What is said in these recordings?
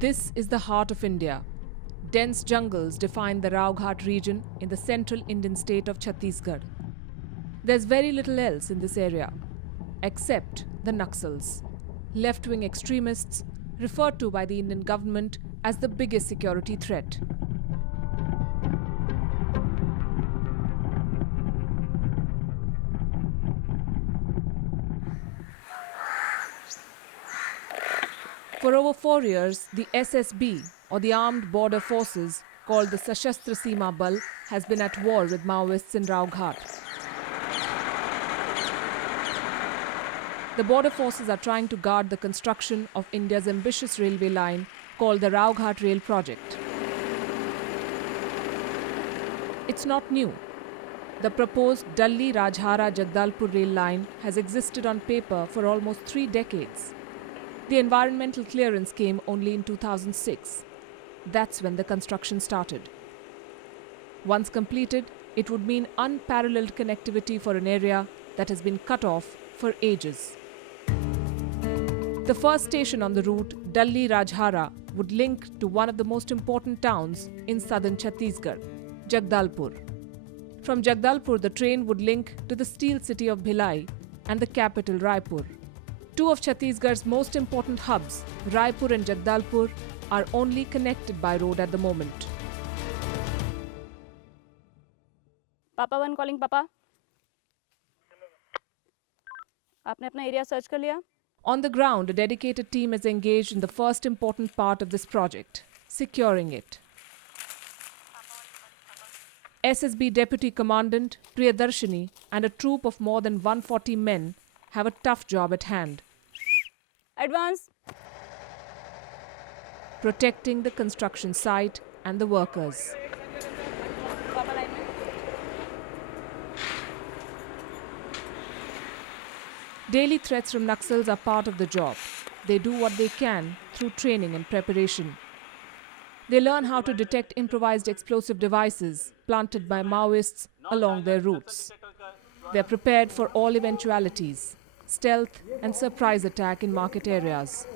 This is the heart of India. Dense jungles define the Raughat region in the central Indian state of Chhattisgarh. There's very little else in this area, except the Naxals, left-wing extremists referred to by the Indian government as the biggest security threat. For over 4 years, the SSB, or the Armed Border Forces, called the Sashastra Seema Bal, has been at war with Maoists in Raughat. The border forces are trying to guard the construction of India's ambitious railway line called the Raughat Rail Project. It's not new. The proposed Dalli-Rajhara-Jagdalpur rail line has existed on paper for almost 3 decades. The environmental clearance came only in 2006. That's when the construction started. Once completed, it would mean unparalleled connectivity for an area that has been cut off for ages. The first station on the route, Dalli-Rajhara, would link to one of the most important towns in southern Chhattisgarh, Jagdalpur. From Jagdalpur, the train would link to the steel city of Bhilai and the capital Raipur. Two of Chhattisgarh's most important hubs, Raipur and Jagdalpur, are only connected by road at the moment. पापा 1 calling पापा आपने अपना area search कर लिया On the ground, a dedicated team is engaged in the first important part of this project, securing it. SSB Deputy Commandant Priyadarshini and a troop of more than 140 men have a tough job at hand. Advance Protecting the construction site and the workers. पापा line में Daily threats from Naxals are part of the job. They do what they can through training and preparation. They learn how to detect improvised explosive devices planted by Maoists along their routes. They are prepared for all eventualities, stealth and surprise attack in market areas.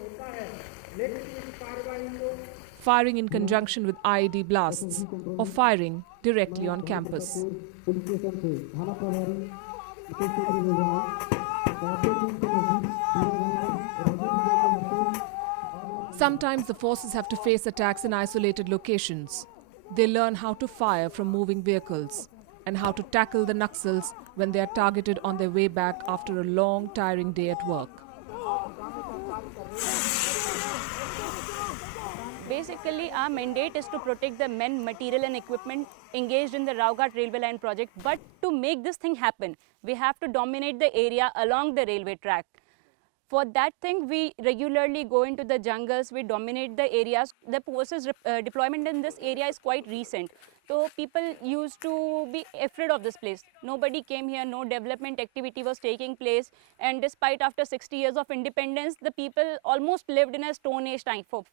Firing in conjunction with IED blasts or firing directly on campus. Sometimes the forces have to face attacks in isolated locations. They learn how to fire from moving vehicles and how to tackle the Naxals when they are targeted on their way back after a long, tiring day at work. Basically, our mandate is to protect the men, material and equipment engaged in the Raughat railway line project. But to make this thing happen, we have to dominate the area along the railway track. For that thing, we regularly go into the jungles, we dominate the areas. The forces deployment in this area is quite recent. So people used to be afraid of this place. Nobody came here, no development activity was taking place. And despite after 60 years of independence, the people almost lived in a stone age type of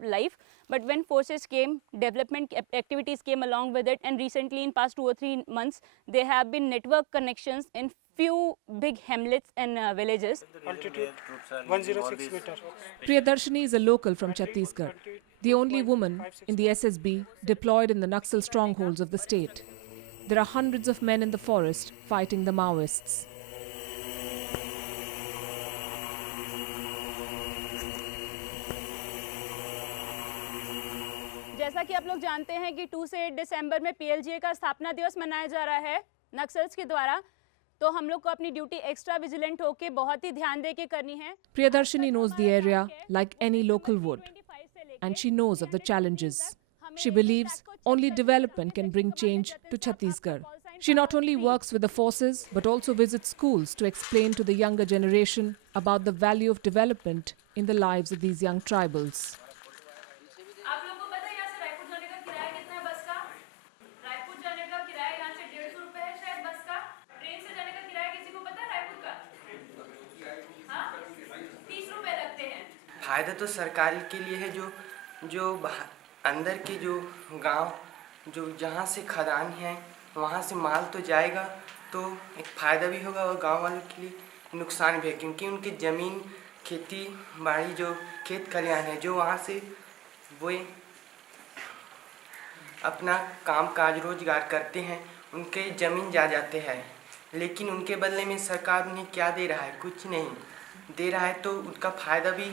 life. But when forces came, development activities came along with it. And recently in past 2 or 3 months, there have been network connections in few big hamlets and villages. Altitude 106 meter. Priyadarshini is a local from Chhattisgarh, the only woman in the SSB deployed in the Naxal strongholds of the state. There are hundreds of men in the forest fighting the Maoists. जैसा कि आप लोग जानते हैं कि 2 से 8 दिसंबर में PLGA का स्थापना दिवस मनाया जा रहा है नक्सल्स के द्वारा, तो हम लोग को अपनी ड्यूटी एक्स्ट्रा विजिलेंट होके बहुत ही ध्यान दे के करनी है. Priyadarshini knows the area like any local would, and she knows of the challenges. She believes only development can bring change to Chhattisgarh. She not only works with the forces but also visits schools to explain to the younger generation about the value of development in the lives of these young tribals. आप लोगों को पता है यहाँ से रायपुर जाने का किराया कितना है बस का? रायपुर जाने का किराया यहाँ से 150 रुपए है शायद बस का. ट्रेन से जाने का किराया किसी को पता है रायपुर का? हाँ? 30 रुपए लगते हैं. फ़ायदा तो सरकार के लिए है जो अंदर के जो गांव जो जहाँ से खदान है वहाँ से माल तो जाएगा तो एक फ़ायदा भी होगा और गांव वालों के लिए नुकसान भी है क्योंकि उनकी ज़मीन खेती बाड़ी जो खेत खलिहान है जो वहाँ से वे अपना काम काज रोजगार करते हैं, उनके ज़मीन जा जाते हैं, लेकिन उनके बदले में सरकार उन्हें क्या दे रहा है? कुछ नहीं दे रहा है। तो उनका फ़ायदा भी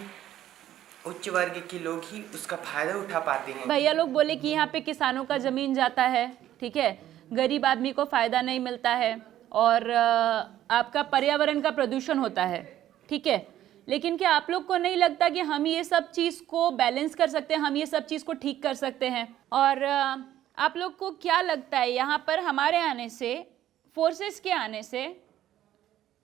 उच्च वर्ग के लोग ही उसका फ़ायदा उठा पाते हैं। भैया लोग बोले कि यहाँ पे किसानों का ज़मीन जाता है, ठीक है, गरीब आदमी को फ़ायदा नहीं मिलता है और आपका पर्यावरण का प्रदूषण होता है, ठीक है। लेकिन क्या आप लोग को नहीं लगता कि हम ये सब चीज़ को बैलेंस कर सकते हैं, हम ये सब चीज़ को ठीक कर सकते हैं? और आप लोग को क्या लगता है यहाँ पर हमारे आने से, फोर्सेस के आने से,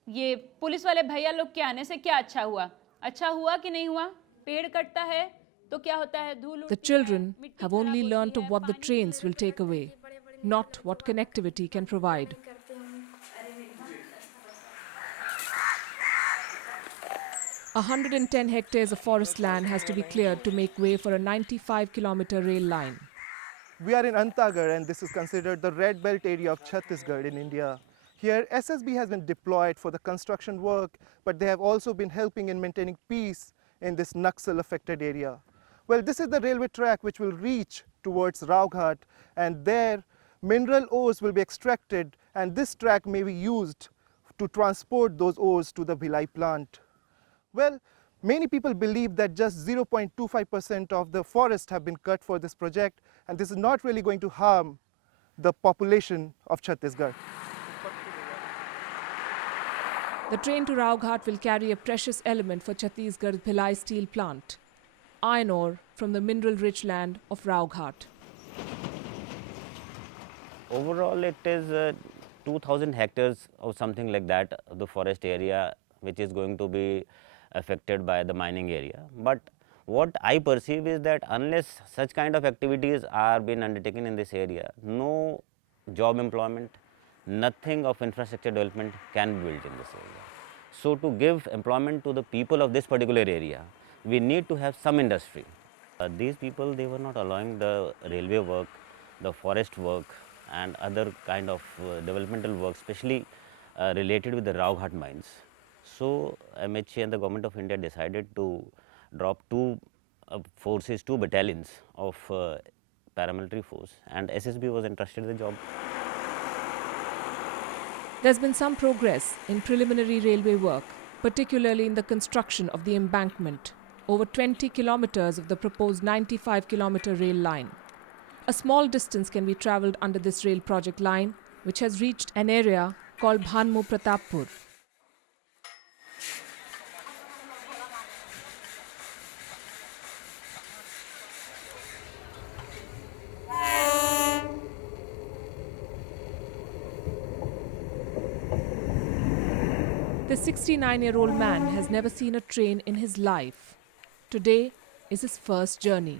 ये पुलिस वाले भैया लोग के आने से क्या अच्छा हुआ? अच्छा हुआ कि नहीं हुआ? पेड़ कटता है तो क्या होता है? धूल The children have only learnt of what the trains will take away, not what connectivity can provide. A 110 hectares of forest land has to be cleared to make way for a 95-kilometer rail line. We are in Antagar, and this is considered the red belt area of Chhattisgarh in India. Here SSB has been deployed for the construction work, but they have also been helping in maintaining peace in this Naxal affected area. Well, this is the railway track which will reach towards Raughat, and there mineral ores will be extracted, and this track may be used to transport those ores to the Bhilai plant. Well, many people believe that just 0.25% of the forest have been cut for this project, and this is not really going to harm the population of Chhattisgarh. The train to Raughat will carry a precious element for Chhattisgarh Bhilai steel plant, iron ore from the mineral-rich land of Raughat. Overall, it is 2,000 hectares or something like that of the forest area which is going to be affected by the mining area. But what I perceive is that unless such kind of activities are being undertaken in this area, no job employment, nothing of infrastructure development can be built in this area. So to give employment to the people of this particular area, we need to have some industry. These people, they were not allowing the railway work, the forest work and other kind of developmental work, especially related with the Raughat mines. So MHA and the Government of India decided to drop two forces, 2 battalions of paramilitary force, and SSB was entrusted the job. There's been some progress in preliminary railway work, particularly in the construction of the embankment, over 20 kilometers of the proposed 95-kilometer rail line. A small distance can be travelled under this rail project line, which has reached an area called Bhanmu Pratappur. This 69-year-old man has never seen a train in his life. Today is his first journey.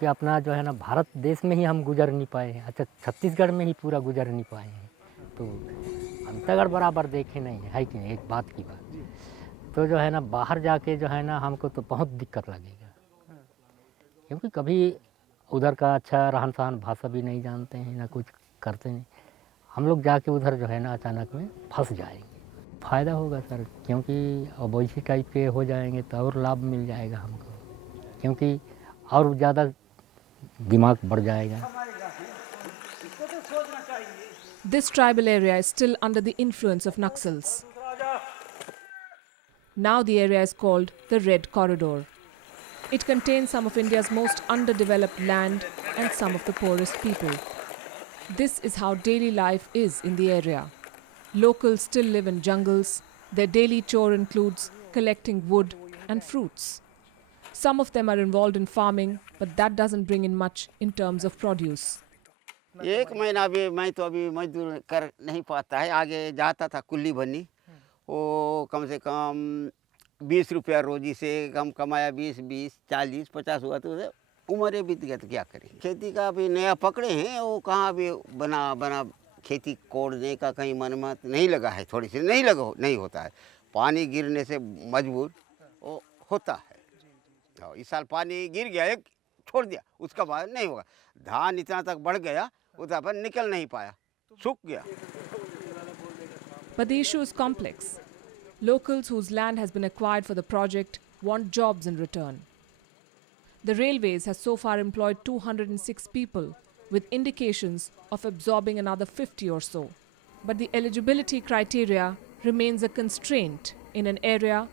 कि अपना जो है ना भारत देश में ही हम गुजर नहीं पाए हैं, अच्छा छत्तीसगढ़ में ही पूरा गुजर नहीं पाए हैं, तो अंतगढ़ बराबर देखे नहीं है कि नहीं, एक बात की बात। तो जो है ना बाहर जाके जो है ना हमको तो बहुत दिक्कत लगेगा, क्योंकि कभी उधर का अच्छा रहन सहन भाषा भी नहीं जानते हैं, ना कुछ करते नहीं। हम लोग जाके उधर जो है ना अचानक में फंस जाएंगे। फ़ायदा होगा सर, क्योंकि अब वैसी टाइप के हो जाएंगे तो और लाभ मिल जाएगा हमको, क्योंकि और ज़्यादा दिमाग बढ़ जाएगा। This tribal area is still under the influence of Naxals. Now the area is called the Red Corridor. It contains some of India's most underdeveloped land and some of the poorest people. This is how daily life is in the area. Locals still live in jungles. Their daily chore includes collecting wood and fruits. Some of them are involved in farming, but that doesn't bring in much in terms of produce. एक महीना भी मैं तो अभी मजदूर कर नहीं पाता है। आगे जाता था कुल्ली बनी, वो कम से कम 20 रुपया रोजी से कम कमाया, 20, 40, 50 हुआ तो उम्र बीत गया तो क्या करें। खेती का अभी नया पकड़े हैं, वो कहाँ अभी बना खेती कोड़ने का कहीं मनमत नहीं लगा है, थोड़ी सी नहीं होता है। पानी गिरने से मजबूर वो होता है। इस साल पानी गिर गया, एक छोड़ दिया, उसका बाद नहीं होगा। धान इतना तक बढ़ गया, उतना पर निकल नहीं पाया, सूख गया। But the issue is complex. Locals whose land has been acquired for the project want jobs in return. The railways has so far employed 206 people, with indications of absorbing another 50 or so. But the eligibility criteria remains a constraint in an area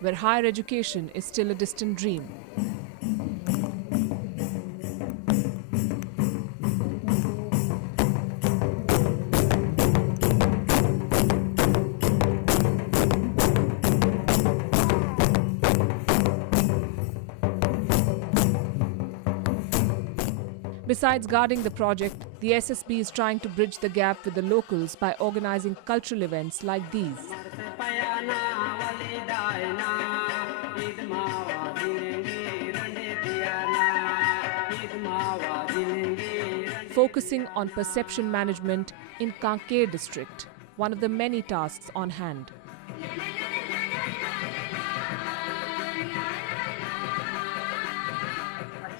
where higher education is still a distant dream. Besides guarding the project, the SSB is trying to bridge the gap with the locals by organizing cultural events like these. Focusing on perception management in Kanker district, one of the many tasks on hand.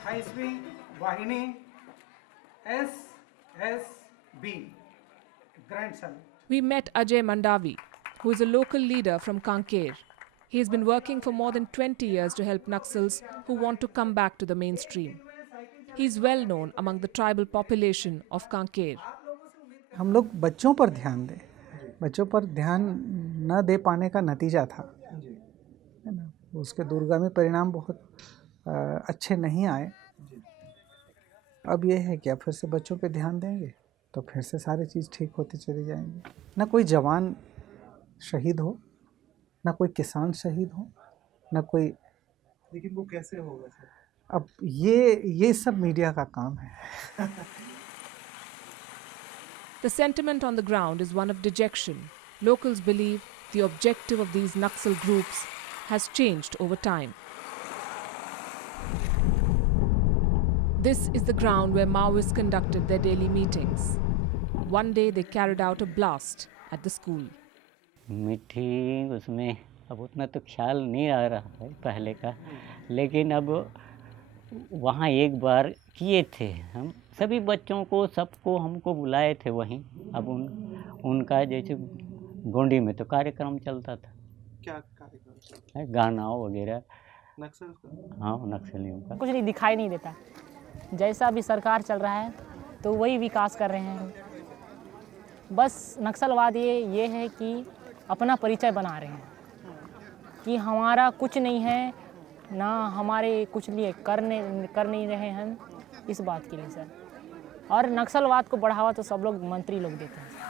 28वीं वाहिनी SSB grandson. We met Ajay Mandavi, who is a local leader from Kanker. He has been working for more than 20 years to help Naxals who want to come back to the mainstream. He is well known among the tribal population of Kanker. हम लोग बच्चों पर ध्यान दें, बच्चों पर ध्यान न दे पाने का नतीजा था, है ना, उसके दूरगामी परिणाम बहुत अच्छे नहीं आए। अब ये है कि अब फिर से बच्चों पे ध्यान देंगे तो फिर से सारी चीज़ ठीक होती चली जाएंगी। ना कोई जवान शहीद हो, ना कोई किसान शहीद हो, ना कोई, लेकिन वो कैसे होगा सर? अब ये सब मीडिया का काम है। The sentiment on the ground is one of dejection. Locals believe the objective of these Naxal groups has changed over time. This is the ground where Maoists conducted their daily meetings. One day they carried out a blast at the school. Meeting उसमें अब उतना तो ख्याल नहीं आ रहा है पहले का, लेकिन अब वहाँ एक बार किए थे हम सभी बच्चों को, सबको हमको बुलाए थे वहीं। अब उनका जैसे गोंडी में तो कार्यक्रम चलता था। क्या कार्यक्रम? गाना वगैरह। नक्सल का? हाँ, नक्सलियों का। कुछ नहीं दिखाई नहीं देता, जैसा अभी सरकार चल रहा है तो वही विकास कर रहे हैं। बस नक्सलवाद ये है कि अपना परिचय बना रहे हैं कि हमारा कुछ नहीं है, ना हमारे कुछ लिए कर नहीं रहे हैं, इस बात के लिए सर। और नक्सलवाद को बढ़ावा तो सब लोग मंत्री लोग देते हैं।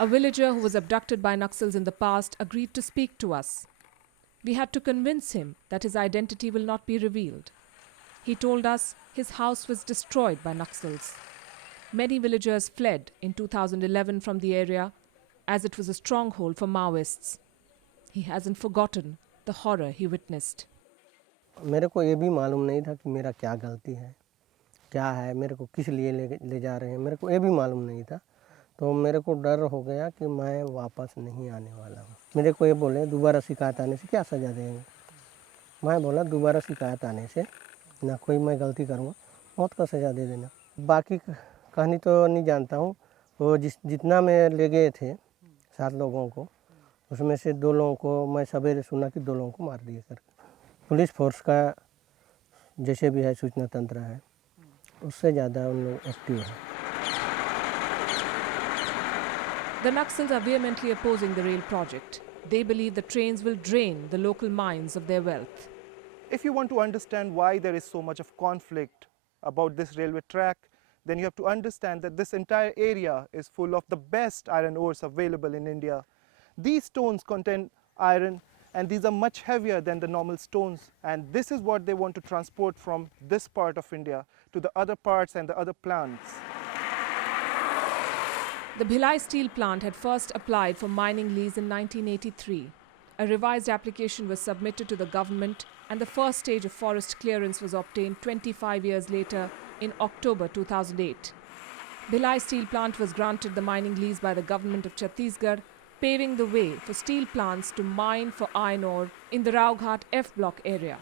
A villager who was abducted by Naxals in the past agreed to speak to us. We had to convince him that his identity will not be revealed. He told us his house was destroyed by Naxals. Many villagers fled in 2011 from the area as it was a stronghold for Maoists. He hasn't forgotten the horror he witnessed. मेरे को ये भी मालूम नहीं था कि मेरा क्या गलती है, क्या है, मेरे को किस लिए ले जा रहे हैं, मेरे को ये भी मालूम नहीं था। तो मेरे को डर हो गया कि मैं वापस नहीं आने वाला हूँ। मेरे को ये बोले दोबारा शिकायत आने से क्या सज़ा देंगे। मैं बोला दोबारा शिकायत आने से ना कोई मैं गलती करूँगा, मौत का सज़ा दे देना। बाकी कहानी तो नहीं जानता हूँ। वो जितना मैं ले गए थे 7 लोगों को, उसमें से 2 लोगों को मैं सवेरे सुना कि 2 लोगों को मार दिए करके। पुलिस फोर्स का जैसे भी है सूचना तंत्र है, उससे ज़्यादा उन लोग एक्टिव है। The Naxals are vehemently opposing the rail project. They believe the trains will drain the local mines of their wealth. If you want to understand why there is so much of conflict about this railway track, then you have to understand that this entire area is full of the best iron ores available in India. These stones contain iron, and these are much heavier than the normal stones, and this is what they want to transport from this part of India to the other parts and the other plants. The Bhilai steel plant had first applied for mining lease in 1983. A revised application was submitted to the government, and the first stage of forest clearance was obtained 25 years later in October 2008. Bhilai steel plant was granted the mining lease by the government of Chhattisgarh, paving the way for steel plants to mine for iron ore in the Raughat F block area.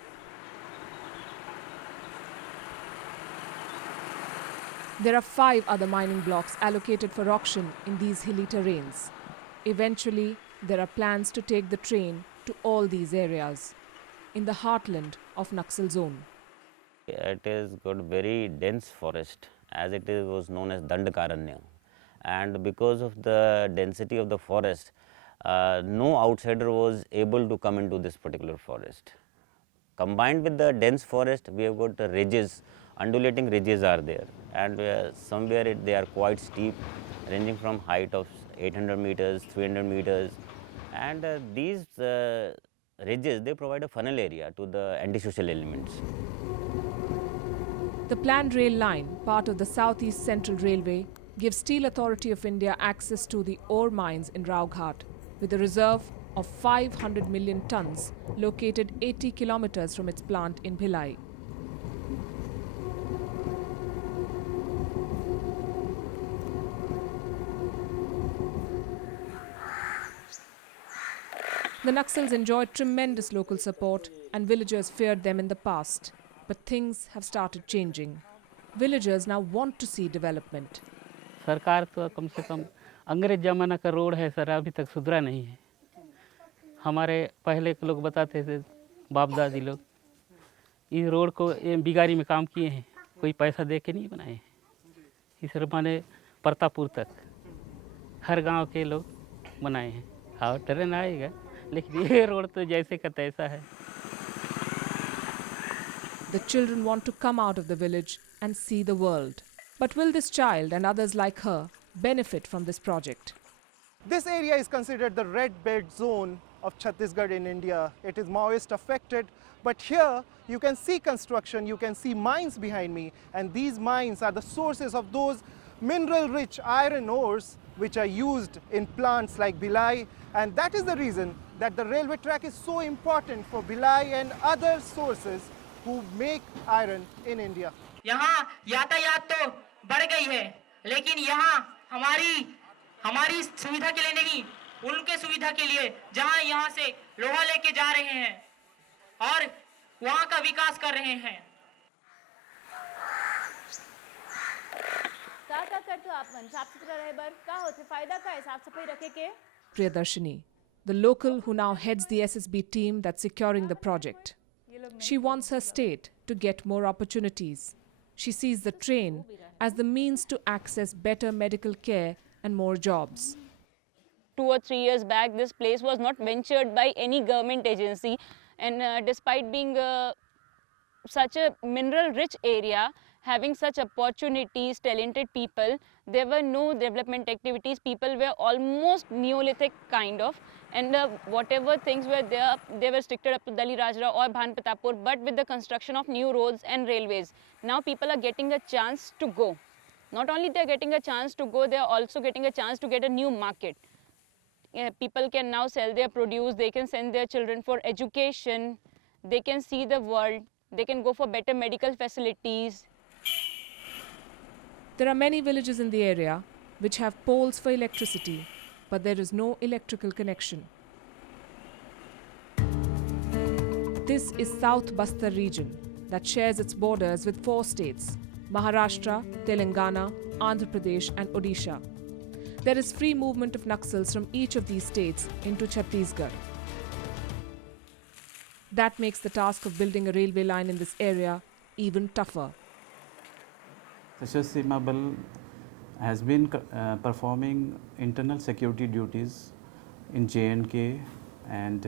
There are 5 other mining blocks allocated for auction in these hilly terrains. Eventually, There are plans to take the train to all these areas in the heartland of Naxal zone. It is got very dense forest, as it is, was known as Dandakaranya, and because of the density of the forest, no outsider was able to come into this particular forest. Combined with the dense forest, we have got ridges, undulating ridges are there, and somewhere they are quite steep, ranging from height of 800 meters, 300 meters, and these ridges, they provide a funnel area to the antisocial elements. The planned rail line, part of the Southeast Central Railway, gives Steel Authority of India access to the ore mines in Raughat, with a reserve of 500 million tons located 80 kilometers from its plant in Bhilai. The Naxals enjoyed tremendous local support and villagers feared them in the past. But things have started changing. Villagers now want to see development. सरकार तो कम से कम अंग्रेज ज़माना का road है sir, अभी तक सुधरा नहीं है। हमारे पहले के लोग बताते थे, बाप दादी लोग, इस रोड को बिगारी में काम किए हैं, कोई पैसा दे के नहीं बनाए हैं। इस माने परतापुर तक हर गांव के लोग बनाए हैं। हाँ, ट्रेन आएगा, लेकिन ये रोड तो जैसे का तैसा है। The children want to come out of the village and see the world. But will this child and others like her benefit from this project? This area is considered the red belt zone of Chhattisgarh in India. It is Maoist affected, but here you can see construction, you can see mines behind me, and these mines are the sources of those mineral-rich iron ores which are used in plants like Bhilai, and that is the reason that the railway track is so important for Bhilai and other sources who make iron in India. यहाँ यातायात तो बढ़ गई है, लेकिन यहाँ हमारी सुविधा के लिए नहीं, उनके सुविधा के लिए, जहाँ यहाँ से लोहा लेके जा रहे हैं और वहाँ का विकास कर रहे हैं। का करते हो आपन साफ सुथरा रहे बर का होते फायदा का है साफ सफाई रखे के? Priyadarshini, the local who now heads the SSB team that's securing the project. She wants her state to get more opportunities. She sees the train as the means to access better medical care and more jobs. 2 or 3 years back, this place was not ventured by any government agency, and despite being such a mineral-rich area, having such opportunities, talented people, there were no development activities. People were almost Neolithic kind of, and whatever things were there, they were restricted up to Dalli Rajra or Bhan Pratappur. But with the construction of new roads and railways, now people are getting a chance to go. Not only they are getting a chance to go, they are also getting a chance to get a new market. People can now sell their produce, they can send their children for education, they can see the world, they can go for better medical facilities. There are many villages in the area which have poles for electricity, but there is no electrical connection. This is South Bastar region that shares its borders with 4 states: Maharashtra, Telangana, Andhra Pradesh and Odisha. There is free movement of Naxals from each of these states into Chhattisgarh. That makes the task of building a railway line in this area even tougher. Sashastra Seema Bal has been performing internal security duties in J&K and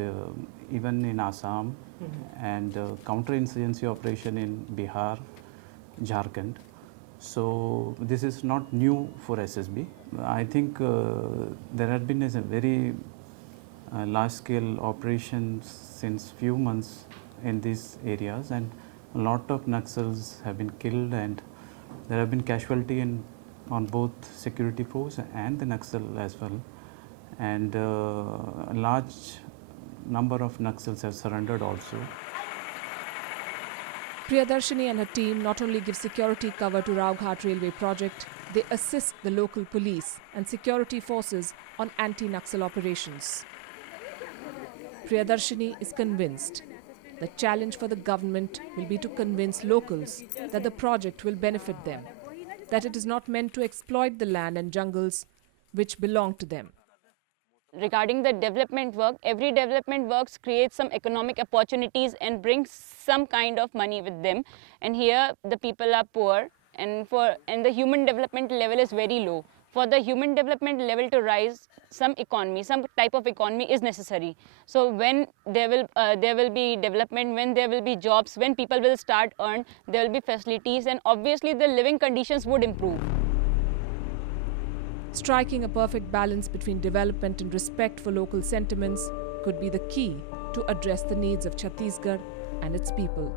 even in Assam, and counterinsurgency operation in Bihar, Jharkhand. So this is not new for SSB. I think there had been a very large-scale operations since few months in these areas, and a lot of Naxals have been killed, and there have been casualty on both security force and the Naxal as well, and a large number of Naxals have surrendered also. Priyadarshini and her team not only give security cover to Raughat Railway project, they assist the local police and security forces on anti-Naxal operations. Priyadarshini is convinced the challenge for the government will be to convince locals that the project will benefit them, that it is not meant to exploit the land and jungles which belong to them. regarding the development work, every development works creates some economic opportunities and brings some kind of money with them. And here the people are poor, and the human development level is very low. For the human development level to rise, some type of economy is necessary. So when there will be development, when there will be jobs, when people will start earn, there will be facilities, and obviously the living conditions would improve. Striking a perfect balance between development and respect for local sentiments could be the key to address the needs of Chhattisgarh and its people.